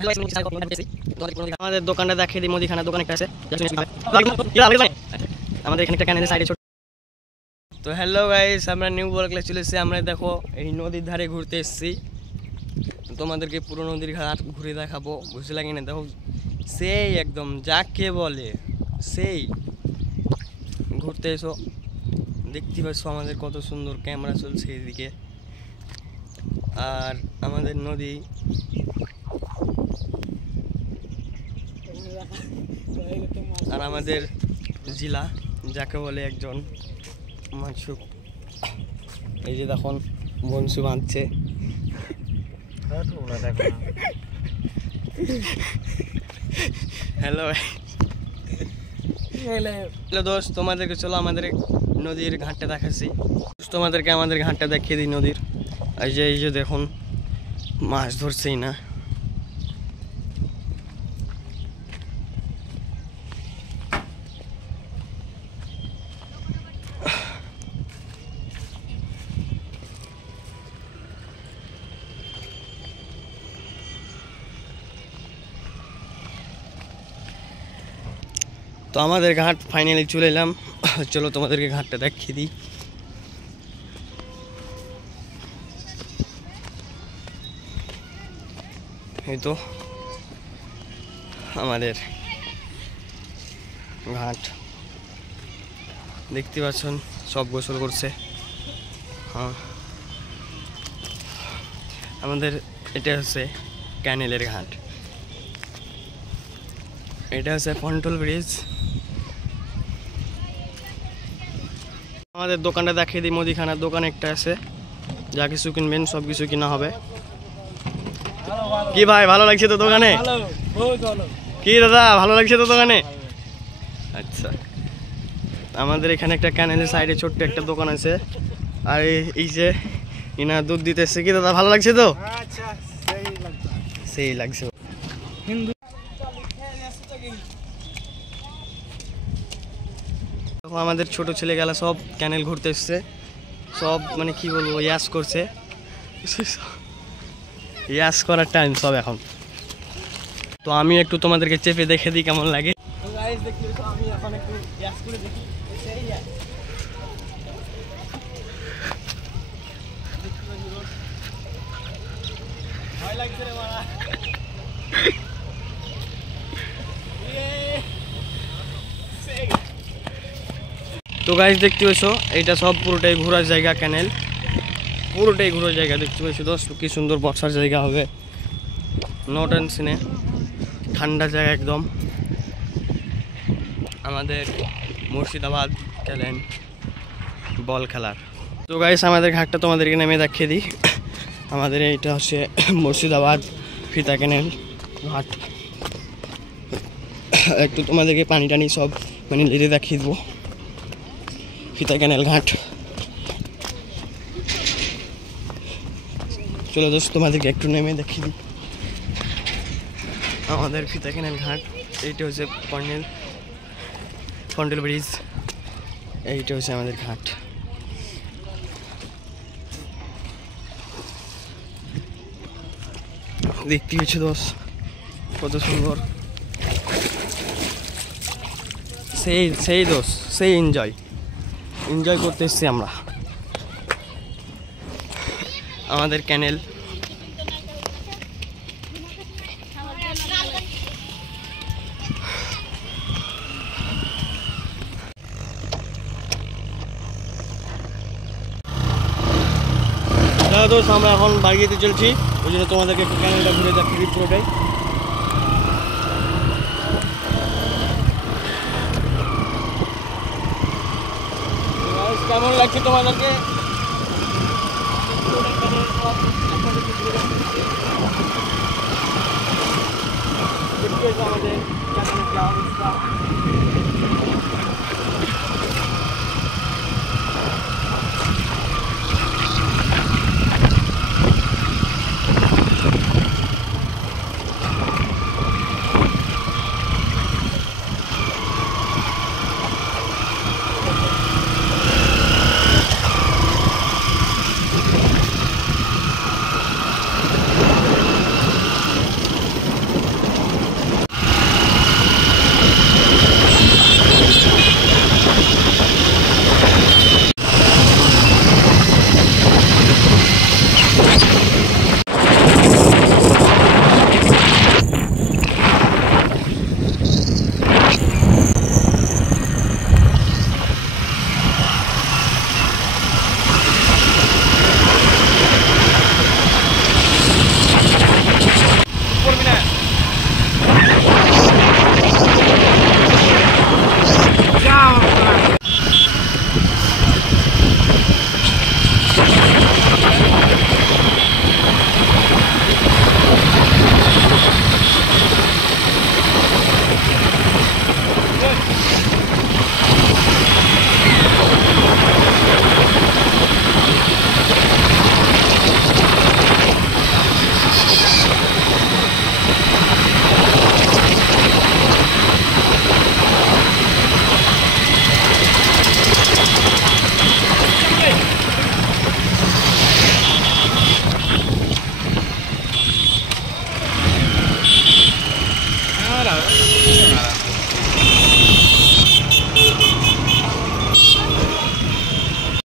আমাদের দোকানটা দেখিয়ে দিই, মুদিখানা দোকান একটা আছে আমাদের এখানে একটা ক্যানেলের সাইডে ছোট। তো হ্যালো গাইস, আমরা নিউ ব্লগ ক্লাস চলে এসেছি। আমরা দেখো এই নদীর ধারে ঘুরতে এসেছি, তোমাদেরকে পুরো নদীর ঘাট ঘুরে দেখাবো, বুঝতে লাগে না? দেখো সেই একদম যাকে বলে সেই ঘুরতে এসো, দেখতে পাচ্ছ আমাদের কত সুন্দর ক্যামেরা চলছে এদিকে। আর আমাদের নদী আর আমাদের জেলা যাকে বলে একজন মাছুক। এই যে দেখুন বনসু বাঁধছে। হ্যালো হ্যালো দোস্ত, তোমাদেরকে চলো আমাদের নদীর ঘাটটা দেখাচ্ছি। তোমাদেরকে আমাদের ঘাটটা দেখিয়ে দিই নদীর। এই যে দেখুন মাছ ধরছেই না। তো আমাদের ঘাট ফাইনালি চলে এলাম, চলো তোমাদেরকে ঘাটটা দেখিয়ে দিই। এই তো আমাদের ঘাট দেখতে পাচ্ছেন, সব গোসল করছে। হ্যাঁ, আমাদের এটা হচ্ছে ক্যানেলের ঘাট, এটা হচ্ছে কন্ট্রোল ব্রিজ। আমাদের দোকানটা দেখিয়ে দিই, মুদিখানার দোকান একটা আছে, যা কিছু কিনবেন সব কিছু কিনা হবে। কি ভাই ভালো লাগছে তো দোকানে? কি দাদা ভালো লাগছে তো দোকানে? আচ্ছা, আমাদের এখানে একটা ক্যানেলের সাইডে ছোট্ট একটা দোকান আছে। আর এই যে ইনা দুধ দিতেছে। কি দাদা ভালো লাগছে তো? সেই লাগছে। আমাদের ছোট ছেলে গেলা সব ক্যানেল ঘুরতে এসছে, সব মানে কি বলবো ইয়াস করছে, ইয়াস করার টাইম সব এখন। তো আমি একটু তোমাদেরকে চেপে দেখে দিই কেমন লাগে। তো গাইস দেখতে পেয়েছো, এইটা সব পুরোটাই ঘোরার জায়গা, ক্যানেল পুরোটাই ঘোরার জায়গা। দেখতে পেয়েছো দোস্ত, কি সুন্দর বর্ষার জায়গা হবে, নো টেনশনে, ঠান্ডা জায়গা একদম। আমাদের মুর্শিদাবাদ খেলেন বল খেলার। তো গাইস আমাদের ঘাটটা তোমাদেরকে নেমে দেখিয়ে দিই। আমাদের এইটা হচ্ছে মুর্শিদাবাদ ফিতা ক্যানেল ঘাট। একটু তোমাদেরকে পানি টানি সব মানে লেটে দেখিয়ে দেবো। ফিতা ক্যানেল ঘাট, চলো দোস্ত তোমাদেরকে একটু নেমে দেখিয়ে দিই আমাদের ফিতা ক্যানেল ঘাট। এইটা হচ্ছে কন্ট্রোল ব্রিজ, এইটা হচ্ছে আমাদের ঘাট। দেখতে পেয়েছো দোস্ত কত সুন্দর, সেই দোস্ত সেই এনজয় করতে এসছি আমরা আমাদের ক্যানেল। দোস্ত আমরা এখন বাড়ি যেতে চলছি, ওই জন্য তোমাদেরকে একটু ক্যানেলটা ঘুরে দেখিয়ে দিই পুরোটাই। কেমন লাগছে তোমাদেরকে? আমাদের কিছু না